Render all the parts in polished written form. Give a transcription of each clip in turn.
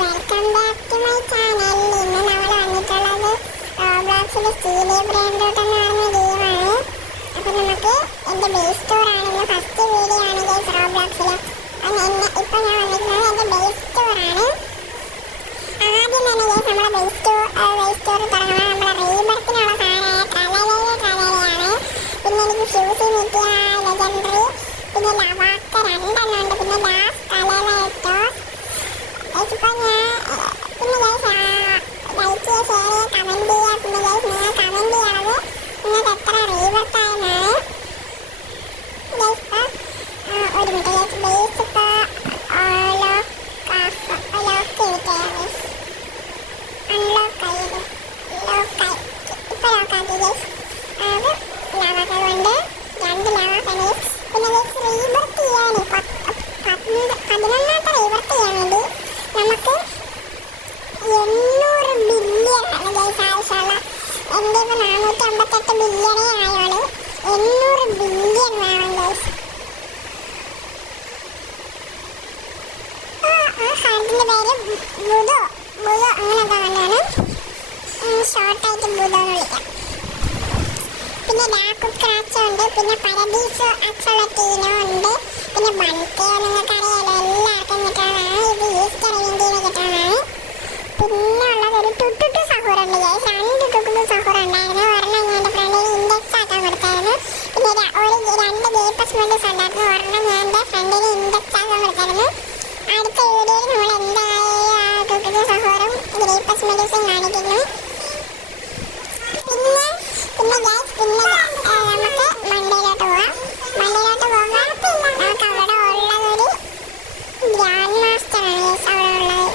Welcome back to my channel. ഇന്ന് നമ്മൾ വന്നിട്ടുള്ളത് റോബ്ലോക്സിലെ സ്റ്റീലിയോ ബ്രാൻഡോട്ട് എന്ന് പറയുന്ന ഗെയിമാണ്. അപ്പോൾ നമുക്ക് എൻ്റെ ബേസ് സ്റ്റോറാണ് ഇന്ന് ഫസ്റ്റ് വീഡിയോ ആണ് ഗൈസ് റോബ്ലോക്സിൽ. ഇപ്പോൾ ഞാൻ വന്നിരിക്കുന്നത് എൻ്റെ ബേസ് സ്റ്റോറാണ്. ആദ്യം തന്നെ ഗൈസ് നമ്മുടെ ബേസ് സ്റ്റോർ തുടങ്ങുന്നത് നമ്മുടെ റീബർത്തിനുള്ള സാധനമായ ട്രലയാണ്. പിന്നെ എനിക്ക് ഫ്യൂസി കിട്ടിയ ലെജൻഡറി, പിന്നെ ലവാക്ക രണ്ടെണ്ണം ഉണ്ട്, പിന്നെ ലാസ്റ്റ് ട്രലറ്റോസ്. ഇപ്പോൾ ഞാൻ പിന്നെ ഗൈസ് ലൈക്ക് ചെയ്യുക, ഷെയർ ചെയ്യുക, കമൻറ്റ് ചെയ്യുക. പിന്നെ ഗൈസ് നിങ്ങൾ കമൻറ്റ് ചെയ്യണത് നിങ്ങൾക്ക് എത്ര റീബർത്തായെന്നാണ് ഗൈസ്. ഇപ്പോൾ ഒരു മിനിറ്റ് ഗൈസ്, ബേസ് ഇപ്പോൾ ലോക്ക് ചെയ്തിട്ടാണ് ഗൈസ്, അൺലോക്ക് ആയത്, ഇപ്പോൾ ലോക്കാക്കി ഗൈസ്. അത് ലവാക്ക കൊണ്ട് 2 ലവാക്ക ഗൈസ്. പിന്നെ ഗൈസ് റീബർത്ത് ചെയ്യാൻ 11ാമത്തെ റീബർത്ത് ചെയ്യാൻ വേണ്ടി നമുക്ക് 800 ബില്യൺ ആണ് ഗൈസ് ആവശ്യമുള്ള. എൻ്റെ ഇപ്പോൾ 458 ബില്യണേ ആയുള്ളൂ. 800 ബില്യൺ വേണം ഗൈസ്. ആ ഹാർട്ടിൻ്റെ പേര് ബുധോ അങ്ങനെയൊക്കെ വന്നാണ്, ഷോർട്ടായിട്ട് ബുധോ എന്ന് വിളിക്കാം. പിന്നെ ലാക്കു ക്രാച്ചോ ഉണ്ട്, പിന്നെ പരദീസോ അക്സോളറ്റീനോ ഉണ്ട്, പിന്നെ ബൺകയോ നിങ്ങൾക്ക് അറിയാലോ, എല്ലാവർക്കും കിട്ടുന്നതാണ്. ഇത് ഈസ്റ്റർ ഇന്ത്യയിൽ കിട്ടുന്നതാണ്. പിന്നെ ഉള്ളത് ഒരു ടുട്ടുട്ടു സഹോർ ഉണ്ട് ഗൈസ്. 2 ടുട്ടുട്ടു സഹോർ ഉണ്ടായിരുന്നു. ഒരെണ്ണം ഞാൻ എൻ്റെ ഫ്രണ്ടിന് ഇൻഡെക്സ് ആക്കാൻ കൊടുത്തായിരുന്നു. പിന്നെ 2 ഗേപ്പസ് മെഡൽസ് ഉണ്ടായിരുന്നു. ഒരെണ്ണം ഞാൻ എൻ്റെ ഫ്രണ്ടിന് ഇൻഡെക്സ് ആക്കാൻ കൊടുത്തായിരുന്നു. അടുത്ത വീഡിയോയിൽ നമ്മൾ എന്തായാലും ആ ടുട്ടുട്ടു സഹോറും ഗേപ്പസ് മെഡൽസും കാണിക്കുന്നു. പിന്നെ ഗൈസ് നമുക്ക് മണ്ടയിലോട്ട് പോകാം. നമുക്ക് അവിടെ ഉള്ളതൊരു ഗ്രാൻഡ് മാസ്റ്ററാണ് ഗൈസ് അവിടെ ഉള്ളത്.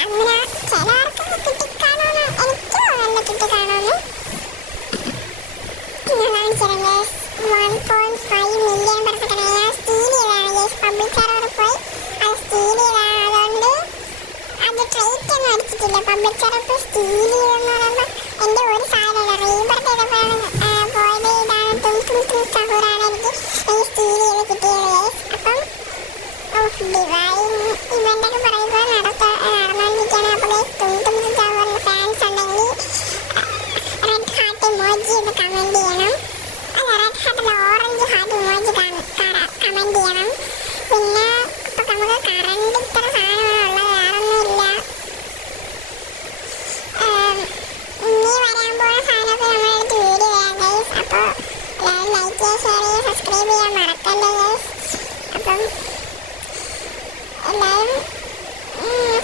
അങ്ങനെ ചിലവർക്ക് കിട്ടിക്കാണോന്ന് എനിക്ക് തോന്നുന്നില്ല, കിട്ടിക്കാണോന്ന്. ഞാൻ കാണിച്ചുതരാം ഗൈസ്. 1.5 മില്യൺ പെർഫെക്റ്റാണ്. ഞാൻ സ്റ്റീൽ ചെയ്തതാണ് ഗൈസ്. പബ്ലിക് സെർവറിൽ പോയി അത് സ്റ്റീൽ ചെയ്തതാണ്. അതുകൊണ്ട് അത് ട്രേറ്റ് ഒന്നും അടിച്ചിട്ടില്ല. പബ്ലിക് സെർവർ സ്റ്റീൽ ചെയ്തെന്ന് പറയുമ്പോൾ എൻ്റെ ഒരു സാധനമല്ല. റീബർത്ത് ചെയ്തപ്പോഴാണ് പോയത്. ഇതാണ് തും സഹൂറാണ് എനിക്ക് സ്റ്റീൽ ചെയ്ത് കിട്ടിയത് ഗൈസ്. അപ്പം ഡിവൈൻ ഇവൻ്റൊക്കെ പറയുമ്പോൾ നടന്നുകൊണ്ടിരിക്കുകയാണ്. അപ്പോൾ ഗൈസ് തും സഹൂറിന് ഫാൻസ് ഉണ്ടെങ്കിൽ റെഡ് ഹാർട്ട് ഇമോജി എന്ന് കമൻറ്റ് ചെയ്യണം. അല്ല, റെഡ് ഹാർട്ടിൽ ഓറഞ്ച് ഹാർട്ട് ഇമോജി കമൻറ്റ് ചെയ്യണം. പിന്നെ ഇപ്പം നമുക്ക് കറണ്ട് ഇത്ര സാധനമാണുള്ളത്, വേറൊന്നുമില്ല. ഇനി വരാൻ പോകുന്ന സാധനമൊക്കെ നമ്മളെടുത്ത് വീഡിയോ ചെയ്യാം ഗൈസ്. അപ്പോൾ എല്ലാവരും ലൈക്ക് ചെയ്യുക, ഷെയർ ചെയ്യുക, സബ്സ്ക്രൈബ് ചെയ്യാൻ മറക്കല്ലേ ഗൈസ്. അപ്പം എല്ലാവരും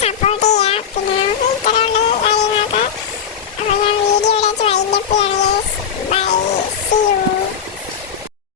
സപ്പോർട്ട് ചെയ്യുക. പിന്നെ നമുക്ക് ഇത്രയുള്ള കാര്യങ്ങളൊക്കെ. അപ്പോൾ ഞാൻ വീഡിയോ ഇവിടെ വെച്ച് വൈൻഡപ്പ് ചെയ്യാണ് ഗൈസ്. ബൈ.